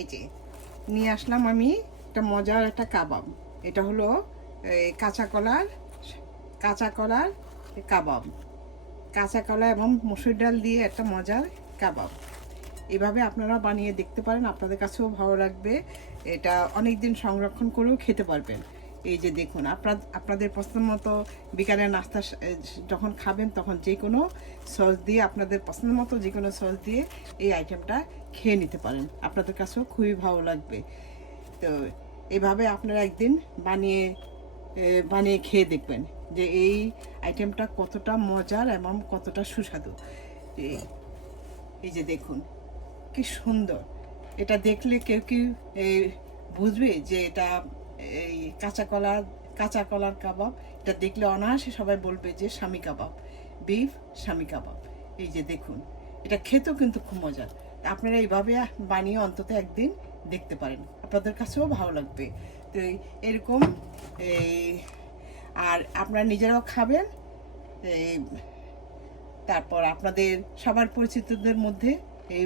এই যে নিয়ে আসলাম আমি একটা মজার একটা কাবাব। এটা হলো কাঁচা কলার কাবাব। কাঁচা কলা এবং মসুর ডাল দিয়ে একটা মজার কাবাব। এভাবে আপনারা বানিয়ে দেখতে পারেন, আপনাদের কাছেও ভালো লাগবে। এটা অনেক দিন সংরক্ষণ করেও খেতে পারবেন। এই যে দেখুন, আপনাদের পছন্দ মতো বিকালের নাস্তা যখন খাবেন তখন যে কোনো সস দিয়ে, আপনাদের পছন্দ মতো যে কোনো সস দিয়ে এই আইটেমটা খেয়ে নিতে পারেন। আপনাদের কাছেও খুবই ভালো লাগবে। তো এভাবে আপনারা একদিন বানিয়ে খেয়ে দেখবেন যে এই আইটেমটা কতটা মজার এবং কতটা সুস্বাদু। এই যে দেখুন কি সুন্দর। এটা দেখলে কেউ কি বুঝবে যে এটা এই কাঁচা কলার কাবাব? এটা দেখলে অনায়াসে সবাই বলবে যে স্বামী কাবাব, বিফ স্বামী কাবাব। এই যে দেখুন, এটা খেতেও কিন্তু খুব মজার। আপনারা এইভাবে বানিয়ে অন্তত একদিন দেখতে পারেন, আপনাদের কাছেও ভালো লাগবে। তো এরকম এই আর আপনারা নিজেরাও খাবেন, তারপর আপনাদের সবার পরিচিতদের মধ্যে এই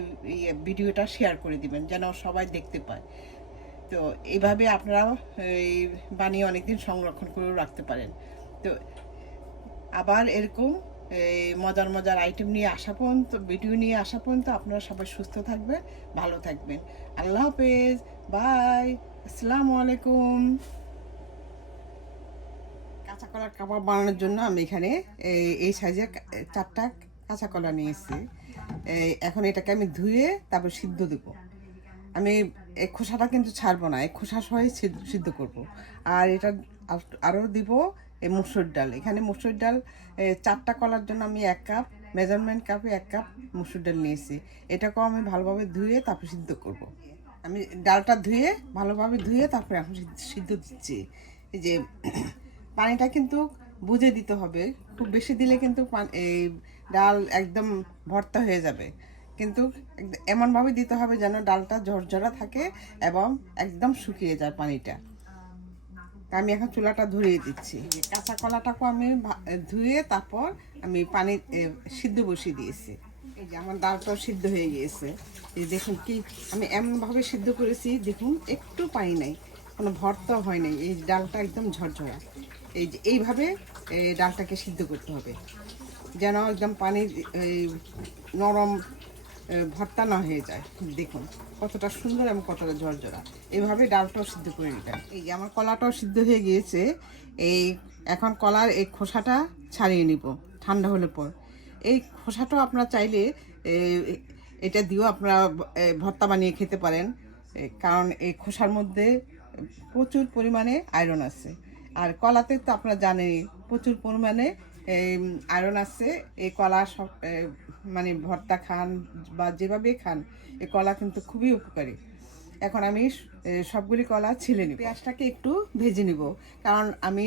ভিডিওটা শেয়ার করে দিবেন যেন সবাই দেখতে পায়। তো এইভাবে আপনারাও এই বানিয়ে অনেকদিন সংরক্ষণ করেও রাখতে পারেন। তো আবার এরকম এই মজার মজার আইটেম নিয়ে আসা পর্যন্ত, ভিডিও নিয়ে আসা পর্যন্ত আপনারা সবাই সুস্থ থাকবেন, ভালো থাকবেন। আল্লাহ হাফেজ, বাই, আসসালামু আলাইকুম। কাঁচা কলার কাবাব বানানোর জন্য আমি এখানে এই সাইজের 4টা কাঁচা কলা নিয়েছি। এখন এটাকে আমি ধুয়ে তারপর সিদ্ধ দেবো। আমি এই খোসাটা কিন্তু ছাড়বো না, এই খোসা সহই সিদ্ধ করব। আর এটা আরও দিব এই মুসুর ডাল। এখানে মুসুর ডাল 4টা কলার জন্য আমি 1 কাপ, মেজারমেন্ট কাপে 1 কাপ মুসুর ডাল নিয়েছি। এটাকেও আমি ভালোভাবে ধুয়ে তারপর সিদ্ধ করব। আমি ডালটা ভালোভাবে ধুয়ে তারপরে এখন সিদ্ধ দিচ্ছি। এই যে পানিটা কিন্তু বুঝে দিতে হবে, খুব বেশি দিলে কিন্তু এই ডাল একদম ভর্তা হয়ে যাবে। কিন্তু এমনভাবে দিতে হবে যেন ডালটা ঝরঝরা থাকে এবং একদম শুকিয়ে যায় পানিটা। আমি এখন চুলাটা ধরিয়ে দিচ্ছি। কাঁচা কলাটাকেও আমি ধুয়ে তারপর আমি পানি সিদ্ধ বসিয়ে দিয়েছি। এই যে আমার ডালটাও সিদ্ধ হয়ে গিয়েছে। এই দেখুন কি আমি এমনভাবে সিদ্ধ করেছি, দেখুন একটু পানি নাই, কোনো ভর্তা হয় নাই, এই ডালটা একদম ঝরঝরা। এই যে এইভাবে এই ডালটাকে সিদ্ধ করতে হবে যেন একদম পানির নরম ভর্তা না হয়ে যায়। দেখুন কতটা সুন্দর এবং কতটা ঝরঝরা। এইভাবে ডালটাও সিদ্ধ করে নিতেন। এই যে আমার কলাটাও সিদ্ধ হয়ে গিয়েছে। এই এখন কলার এই খোসাটা ছাড়িয়ে নিব ঠান্ডা হলে পর। এই খোসাটাও আপনারা চাইলে এটা দিয়েও আপনারা ভর্তা বানিয়ে খেতে পারেন, কারণ এই খোসার মধ্যে প্রচুর পরিমাণে আয়রন আছে। আর কলাতে তো আপনারা জানেন প্রচুর পরিমাণে আয়রন আছে। এই কলা সব মানে ভর্তা খান বা যেভাবে খান, এই কলা কিন্তু খুবই উপকারী। এখন আমি সবগুলি কলা ছিলে নিব। পেঁয়াজটাকে একটু ভেজে নিব, কারণ আমি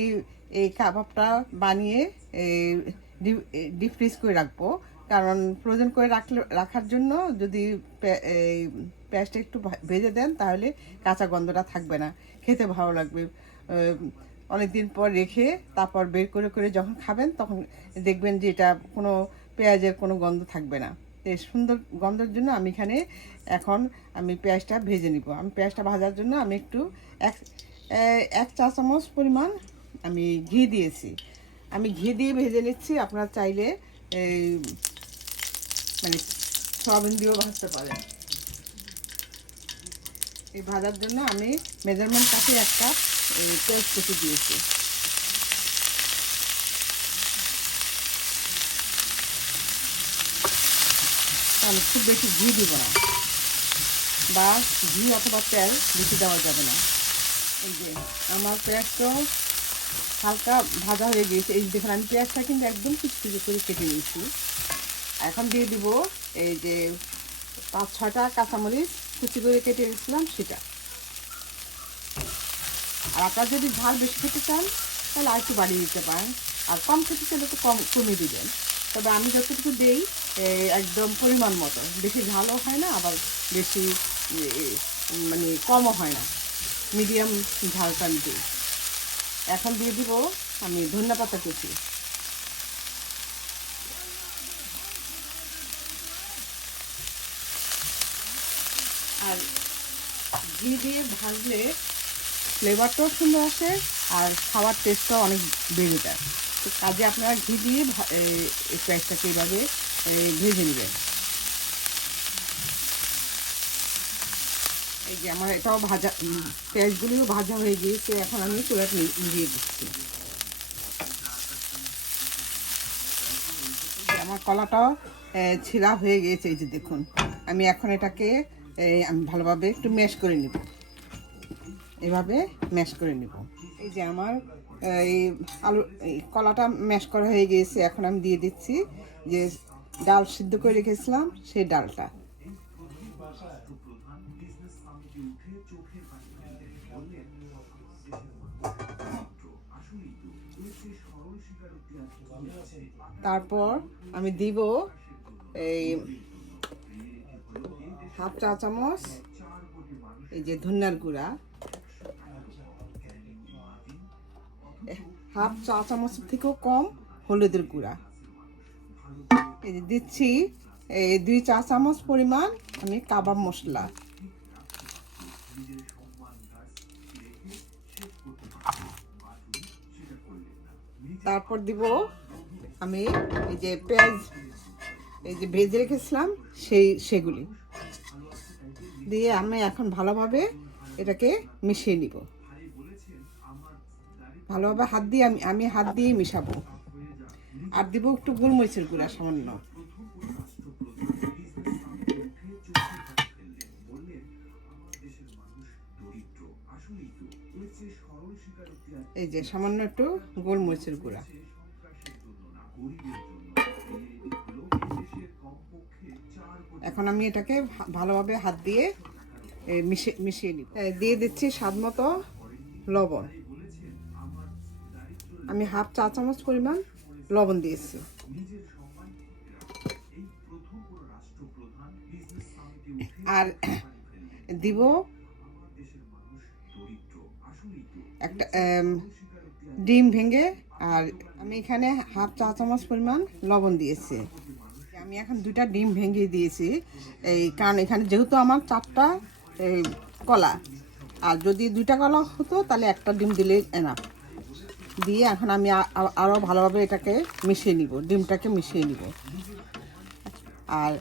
এই কাবাবটা বানিয়ে ডিপ ফ্রিজ করে রাখবো। কারণ প্রয়োজন করে রাখার জন্য যদি এই পেঁয়াজটা একটু ভেজে দেন তাহলে কাঁচা গন্ধটা থাকবে না, খেতে ভালো লাগবে। অনেক দিন পর রেখে তারপর বের করে করে যখন খাবেন তখন দেখবেন যে এটা কোনো পেঁয়াজের কোনো গন্ধ থাকবে না। এই সুন্দর গন্ধের জন্য এখন আমি পেঁয়াজটা ভেজে নিব। আমি পেঁয়াজটা ভাজার জন্য আমি একটু এক চা চামচ পরিমাণ আমি ঘি দিয়েছি। আমি ঘি দিয়ে ভেজে নিচ্ছি। আপনারা চাইলে মানে সয়াবিন দিয়েও ভাজতে পারেন। এই ভাজার জন্য আমি মেজারমেন্ট কাপে 1 কাপ পেঁয়াজ কেটে দিয়েছি। আমি খুব বেশি ঘি দিব না, বা ঘি অথবা তেল বেশি দেওয়া যাবে না। এই যে আমার পেঁয়াজটাও হালকা ভাজা হয়ে গিয়েছে। এই দেখুন আমি পেঁয়াজটা কিন্তু একদম কুচকুচি করে কেটে নিয়েছি। এখন দিয়ে দিব এই যে 5-6টা কাঁচামরিচ কুচি করে কেটে দিয়েছিলাম সেটা। আর আপনারা যদি ঝাল বেশি খেতে চান তাহলে আর একটু বাড়িয়ে দিতে পারেন, আর কম খেতে চাইলে একটু কমিয়ে দিবেন। তবে আমি যতটুকু দিই একদম পরিমাণ মতো, বেশি ঝালও হয় না আবার বেশি মানে কমও হয় না, মিডিয়াম ঝালটা আমি দিই। এখন দিয়ে দিব আমি ধনেপাতা কুচি। আর ঘি দিয়ে ভাজলে ফ্লেভারটাও সুন্দর আসে আর খাওয়ার টেস্টটাও অনেক বেড়ে যায়। তো কাজে আপনারা ঘি দিয়ে এই পেঁয়াজটাকে এইভাবে ভেজে নেবেন। এই যে আমার এটাও ভাজা, পেঁয়াজগুলিও ভাজা হয়ে গিয়েছে। এখন আমি চুলাটা নিভিয়ে দিচ্ছি। আমার কলাটাও ছিঁড়া হয়ে গিয়েছে, এই যে দেখুন। আমি এখন এটাকে আমি ভালোভাবে একটু ম্যাশ করে নেব, এভাবে ম্যাশ করে নেব। এই যে আমার এই কলাটা ম্যাশ করা হয়ে গিয়েছে। এখন আমি দিয়ে দিচ্ছি যে ডাল সিদ্ধ করে রেখেছিলাম, সেই ডালটা। তারপর আমি দিব এই হাফ চা চামচ এই যে ধনিয়ার গুঁড়া, হাফ চা চামচের থেকেও কম হলুদের গুঁড়া। এই যে দিচ্ছি এই 2 চা চামচ পরিমাণ আমি কাবাব মশলা। তারপর দিব আমি এই যে পেঁয়াজ এই যে ভেজে রেখেছিলাম সেগুলি দিয়ে আমি এখন ভালোভাবে এটাকে মিশিয়ে নিব। ভালোভাবে হাত দিয়ে আমি হাত দিয়ে মিশাবো। আর দিব একটু গোলমরিচের গুঁড়া সামান্য। এই যে সামান্য একটু গোলমরিচের গুঁড়া। এখন আমি এটাকে ভালোভাবে হাত দিয়ে মিশিয়ে নিব। দিয়ে দিচ্ছি স্বাদ মতো লবণ। আমি হাফ চা চামচ পরিমাণ লবণ দিয়েছি। আর দিব একটা ডিম ভেঙে। আর আমি এখানে হাফ চা চামচ পরিমাণ লবণ দিয়েছি। আমি এখন 2টা ডিম ভেঙে দিয়েছি, এই কারণ এখানে যেহেতু আমার 4টা কলা, আর যদি 2টা কলা হতো তাহলে একটা ডিম দিলে এনাফ। দিয়ে এখন আমি আরও ভালোভাবে এটাকে মিশিয়ে নিব, ডিমটাকে মিশিয়ে নিব। আর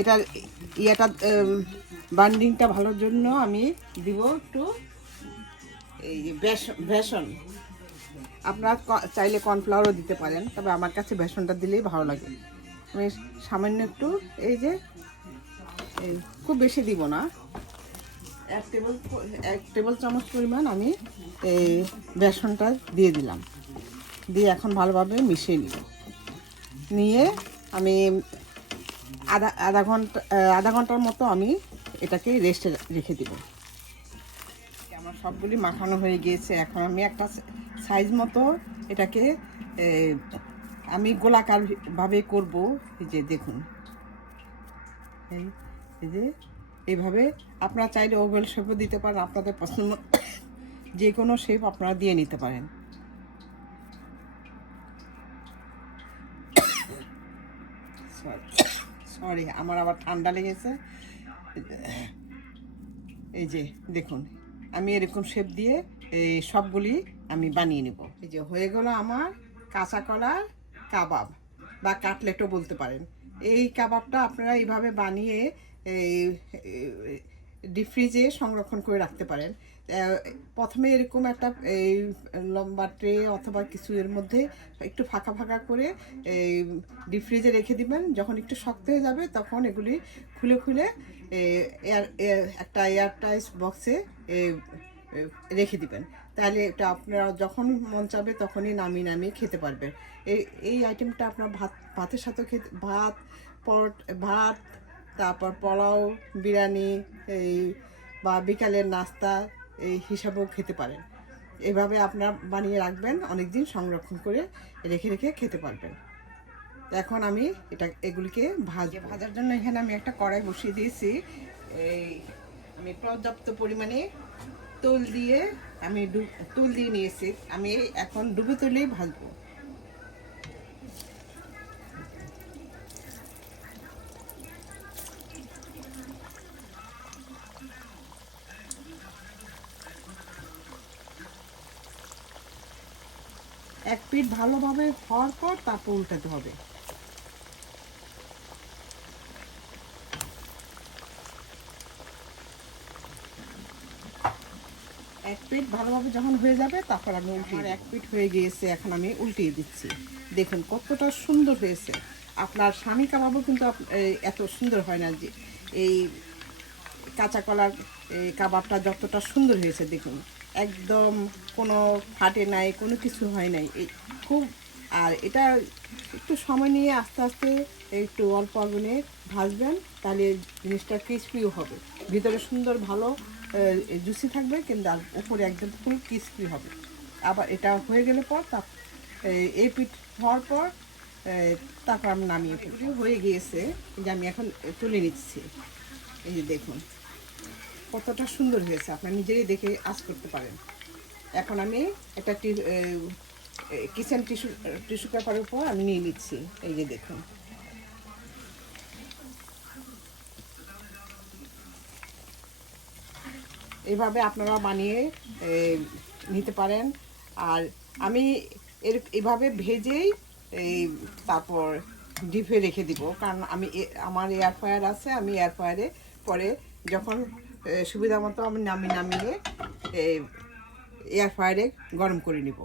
এটার বান্ডিংটা ভালোর জন্য আমি দিব একটু এই যে বেসন। আপনারা চাইলে কর্নফ্লাওয়ারও দিতে পারেন, তবে আমার কাছে বেসনটা দিলেই ভালো লাগে। আমি সামান্য একটু এই যে খুব বেশি দিব না, 1 টেবিল চামচ পরিমাণ আমি এই বেসনটা দিয়ে দিলাম। দিয়ে এখন ভালোভাবে মিশিয়ে নিয়ে আমি আধা ঘন্টার মতো আমি এটাকে রেস্টে রেখে দিব। আমার সবগুলি মাখানো হয়ে গিয়েছে। এখন আমি একটা সাইজ মতো এটাকে আমি গোলাকার ভাবে করব। এই যে দেখুন, এই যে এইভাবে আপনারা চাইলে ওভাল শেপও দিতে পারেন, আপনাদের পছন্দ যে কোনো শেপ আপনারা দিয়ে নিতে পারেন। সরি, আমার আবার ঠান্ডা লেগেছে। এই যে দেখুন, আমি এরকম শেপ দিয়ে এই সবগুলি আমি বানিয়ে নেব। এই যে হয়ে গেল আমার কাঁচা কলার কাবাব বা কাটলেটও বলতে পারেন। এই কাবাবটা আপনারা এইভাবে বানিয়ে এই ডিপ ফ্রিজে সংরক্ষণ করে রাখতে পারেন। প্রথমে এরকম একটা এই লম্বা ট্রে অথবা কিছু এর মধ্যে একটু ফাঁকা ফাঁকা করে এই ডিপ ফ্রিজে রেখে দিবেন। যখন একটু শক্ত হয়ে যাবে তখন এগুলি খুলে খুলে একটা এয়ারটাইট বক্সে রেখে দিবেন। তাহলে এটা আপনারা যখন মন চাবে তখনই নামিয়ে খেতে পারবেন। এই আইটেমটা আপনার ভাতের সাথে খেতে, ভাত তারপর পোলাও, বিরিয়ানি এই বা বিকালের নাস্তা এই হিসাবেও খেতে পারেন। এভাবে আপনারা বানিয়ে রাখবেন, অনেক দিন সংরক্ষণ করে রেখে রেখে খেতে পারবেন। এখন আমি এগুলিকে ভাজার জন্য এখানে আমি একটা কড়াই বসিয়ে দিয়েছি। এই আমি পর্যাপ্ত পরিমাণে তেল দিয়ে নিয়েছি। আমি এখন ডুবো তেলেই ভাজবো। এক পিঠ ভালোভাবে হওয়ার পর তারপর উল্টাতে হবে। এক পিঠ ভালোভাবে যখন হয়ে যাবে তারপর আমি উল্টিয়ে, এক পিঠ হয়ে গিয়েছে, এখন আমি উল্টিয়ে দিচ্ছি। দেখুন কতটা সুন্দর হয়েছে। আপনার স্বামী কাবাবও কিন্তু এত সুন্দর হয় না। যে এই কাঁচা কলার এই কাবাবটা যতটা সুন্দর হয়েছে দেখুন, একদম কোনো ফাটে নাই, কোনো কিছু হয় নাই, এই খুব। আর এটা একটু সময় নিয়ে আস্তে আস্তে একটু অল্প আগুনে ভাজবেন, তাহলে জিনিসটা ক্রিসপিও হবে, ভিতরে সুন্দর ভালো জুসি থাকবে, কিন্তু আর উপরে একদম ফুল ক্রিসপি হবে। আবার এটা হয়ে গেলে পর এই পিঠ হওয়ার পর তারপর আমি নামিয়ে ফেলি। হয়ে গিয়েছে, যে আমি এখন তুলে নিচ্ছি। এই যে দেখুন কতটা সুন্দর হয়েছে, আপনার নিজেরই দেখে আঁচ করতে পারেন। এখন আমি একটা কিচেন টিস্যু পেপারের উপর আমি নিয়ে নিচ্ছি। এই যে দেখুন, এইভাবে আপনারা বানিয়ে নিতে পারেন। আর আমি এভাবে ভেজেই তারপর ডিপে রেখে দিব, কারণ আমার এয়ার ফ্রায়ার আছে। আমি এয়ার ফ্রায়ারে পরে যখন সুবিধা মতো আমি নামিয়ে এয়ার ফ্রায়ারে গরম করে নিব।